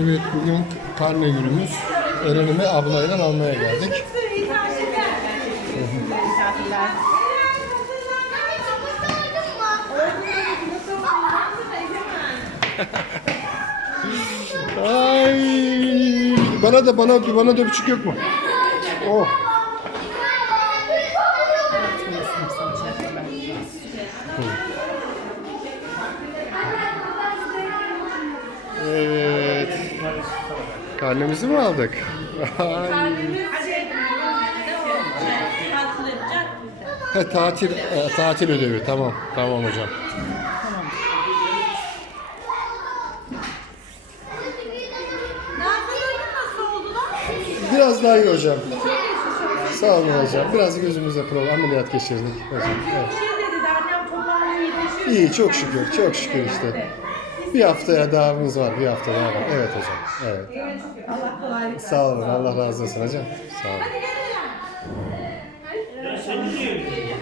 Evet bugün karne günümüz. Eren'imi ablayla almaya geldik. Ay, bana da bana bana da öpücük yok mu? Oh. Karnemizi mi aldık? He, tatil e, tatil ödevi tamam tamam hocam. nasıl oldu lan? Biraz daha iyi hocam. Sağ olun hocam. Biraz gözümüze problem ameliyat geçirdik hocam. Evet. İyi çok şükür çok şükür işte. Bir haftaya davamız var bir hafta daha var. Evet hocam. Evet. Allah kolaylık versin. Sağ olun Allah razı olsun hocam. Sağ olun. Hadi gel.